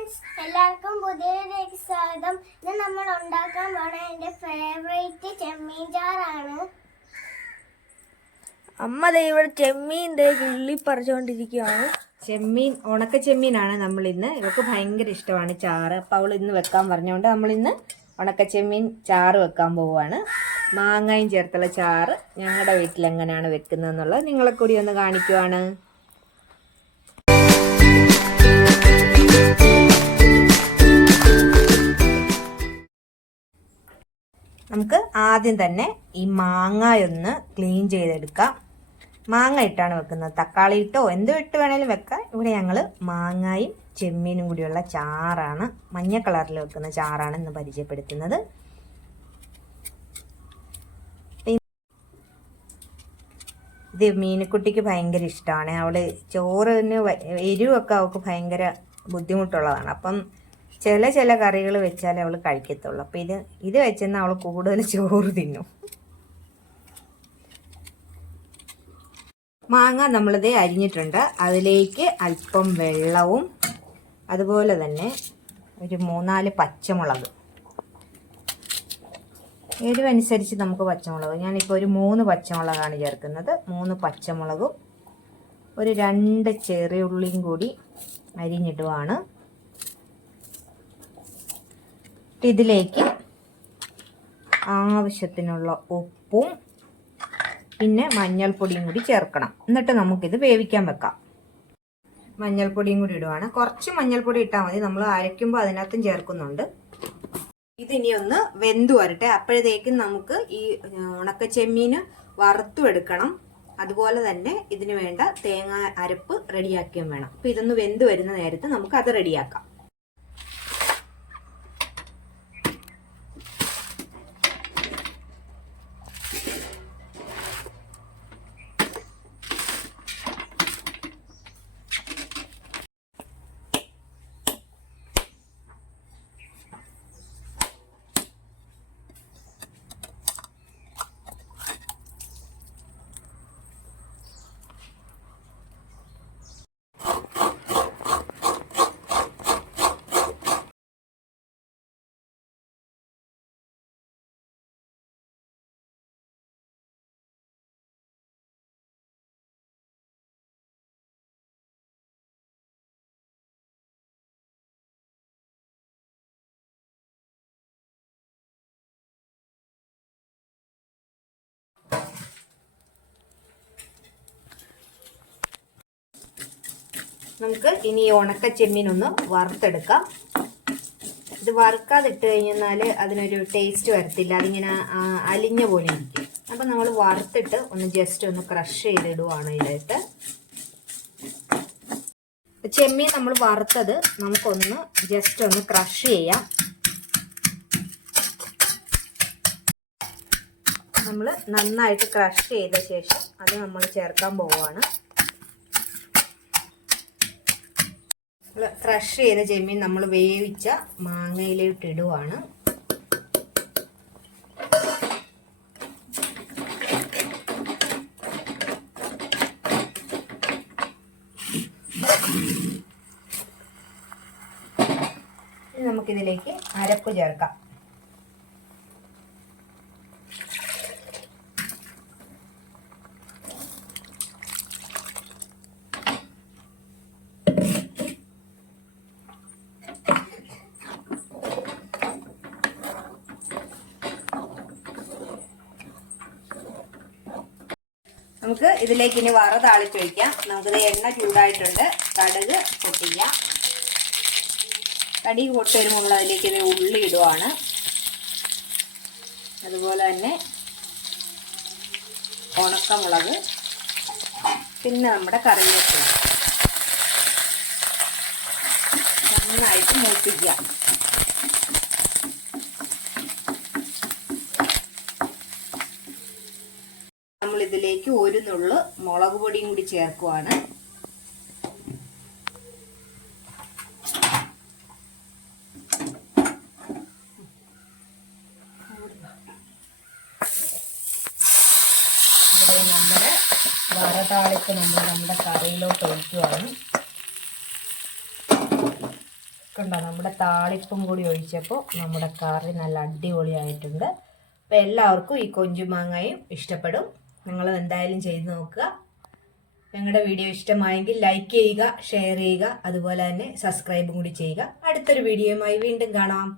Friends എല്ലാവർക്കും പുതിയൊരു സ്വാഗതം ഇത് നമ്മൾ ഉണ്ടാക്കാൻ പോണ എന്റെ ഫേവറേറ്റ് ചെമ്മീൻ ചാറാണ്. അമ്മ ദേ ഇവിടെ ചെമ്മീന്റെ ഉള്ളി പറിച്ചുകൊണ്ടിരിക്കുകയാണ് ചെമ്മീൻ ഉണക്ക ചെമ്മീനാണ് നമ്മൾ ഇന്ന്. ഇവർക്ക് ഭയങ്കര ഇഷ്ടമാണ് ചാറ്. അപ്പോൾ അവൾ ഇന്ന് വെക്കാൻ പറഞ്ഞുകൊണ്ട് നമ്മൾ ഇന്ന് ഉണക്ക ചെമ്മീൻ ചാറ് വെക്കാൻ പോവുകയാണ് മാങ്ങയും ചേർത്തുള്ള ചാറ് ഞങ്ങളുടെ വീട്ടിൽ എങ്ങനെയാണ് വെക്കുന്നതെന്നുള്ളത് നിങ്ങളെ കൂടി ഒന്ന് കാണിക്കുവാണ്. ആദ്യം തന്നെ ഈ മാങ്ങയൊന്ന് ക്ലീൻ ചെയ്തെടുക്കാം മാങ്ങ ഇട്ടാണ് വെക്കുന്നത്. തക്കാളി ഇട്ടോ എന്ത് ഇട്ട് വേണേലും വെക്കാം ഇവിടെ ഞങ്ങൾ മാങ്ങയും ചെമ്മീനും കൂടിയുള്ള ചാറാണ് മഞ്ഞ കളറിൽ വെക്കുന്ന ചാറാണ് ഇന്ന് പരിചയപ്പെടുത്തുന്നത്. ഇത് മീനക്കുട്ടിക്ക് ഭയങ്കര ഇഷ്ടമാണ്. അവൾ ചോറിന് എരിവൊക്കെ അവൾക്ക് ഭയങ്കര ബുദ്ധിമുട്ടുള്ളതാണ്. അപ്പം ചില ചില കറികൾ വെച്ചാലേ അവൾ കഴിക്കത്തുള്ളൂ. അപ്പം ഇത് ഇത് വെച്ചെന്ന് അവൾ കൂടുതൽ ചോറ് തിന്നും. മാങ്ങ നമ്മളിത് അരിഞ്ഞിട്ടുണ്ട്. അതിലേക്ക് അല്പം വെള്ളവും അതുപോലെ തന്നെ ഒരു മൂന്നാൽ പച്ചമുളക്. എരിവനുസരിച്ച് നമുക്ക് പച്ചമുളക്. ഞാനിപ്പോൾ ഒരു മൂന്ന് പച്ചമുളകാണ് ചേർക്കുന്നത്. മൂന്ന് പച്ചമുളകും ഒരു രണ്ട് ചെറിയ ഉള്ളിയും കൂടി അരിഞ്ഞിടുവാണ്. ഇതിലേക്ക് ആവശ്യത്തിനുള്ള ഉപ്പും പിന്നെ മഞ്ഞൾപ്പൊടിയും കൂടി ചേർക്കണം. എന്നിട്ട് നമുക്കിത് വേവിക്കാൻ വെക്കാം. മഞ്ഞൾപ്പൊടിയും കൂടി ഇടുവാണ്. കുറച്ച് മഞ്ഞൾപ്പൊടി ഇട്ടാൽ മതി. നമ്മൾ അരയ്ക്കുമ്പോൾ അതിനകത്തും ചേർക്കുന്നുണ്ട്. ഇതിനി ഒന്ന് വെന്തു വരട്ടെ. അപ്പോഴത്തേക്കും നമുക്ക് ഈ ഉണക്ക ചെമ്മീൻ വറുത്തും എടുക്കണം. അതുപോലെ തന്നെ ഇതിന് വേണ്ട തേങ്ങ അരപ്പ് റെഡിയാക്കുകയും വേണം. അപ്പോൾ ഇതൊന്ന് വെന്ത് വരുന്ന നേരത്ത് നമുക്ക് അത് റെഡിയാക്കാം. നമുക്ക് ഇനി ഈ ഉണക്ക ചെമ്മീൻ ഒന്ന് വറുത്തെടുക്കാം. ഇത് വറുക്കാതിട്ട് കഴിഞ്ഞാൽ അതിനൊരു ടേസ്റ്റ് വരത്തില്ല. അതിങ്ങനെ അലിഞ്ഞ പോലെ ഇരിക്കും. അപ്പം നമ്മൾ വറുത്തിട്ട് ഒന്ന് ജസ്റ്റ് ഒന്ന് ക്രഷ് ചെയ്തിടുവാണ് ഇതായിട്ട് ചെമ്മീൻ നമ്മൾ വറുത്തത് നമുക്കൊന്ന് ജസ്റ്റ് ഒന്ന് ക്രഷ് ചെയ്യാം. നമ്മൾ നന്നായിട്ട് ക്രഷ് ചെയ്ത ശേഷം അത് നമ്മൾ ചേർക്കാൻ പോവുകയാണ് ക്രഷ് ചെയ്ത ചെമ്മീൻ നമ്മൾ വേവിച്ച മാങ്ങയിലോട്ട് ഇടുവാണ് ഇനി നമുക്കിതിലേക്ക് അരപ്പ് ചേർക്കാം. നമുക്ക് ഇതിലേക്ക് ഇനി വറ താളിച്ചൊഴിക്കാം നമുക്കിത് എണ്ണ ചൂടായിട്ടുണ്ട്. കടുക് പൊട്ടിക്കാം. കടി പൊട്ടി വരുമ്പോൾ അതിലേക്ക് ഇത് ഉള്ളി ഇടുവാണ്. അതുപോലെ തന്നെ ഉണക്കമുളക് പിന്നെ നമ്മുടെ കറിവേപ്പില. നന്നായിട്ട് മൂപ്പിക്കാം. ഇതിലേക്ക് ഒരു നുള്ളു മുളക് പൊടിയും കൂടി ചേർക്കുവാണ്. നമ്മുടെ വറതാളിക്ക് നമ്മൾ നമ്മുടെ കറിയിലോട്ട് ഒഴിക്കുവാണ്. നമ്മുടെ താളിപ്പും കൂടി ഒഴിച്ചപ്പോൾ നമ്മുടെ കറി നല്ല അടിപൊളിയായിട്ടുണ്ട്. അപ്പോൾ എല്ലാവർക്കും ഈ കൊഞ്ചുമാങ്ങയും ഇഷ്ടപ്പെടും. നിങ്ങൾ എന്തായാലും ചെയ്ത് നോക്കുക. ഞങ്ങളുടെ വീഡിയോ ഇഷ്ടമായെങ്കിൽ ലൈക്ക് ചെയ്യുക ഷെയർ ചെയ്യുക അതുപോലെ തന്നെ സബ്സ്ക്രൈബും കൂടി ചെയ്യുക. അടുത്തൊരു വീഡിയോയുമായി വീണ്ടും കാണാം.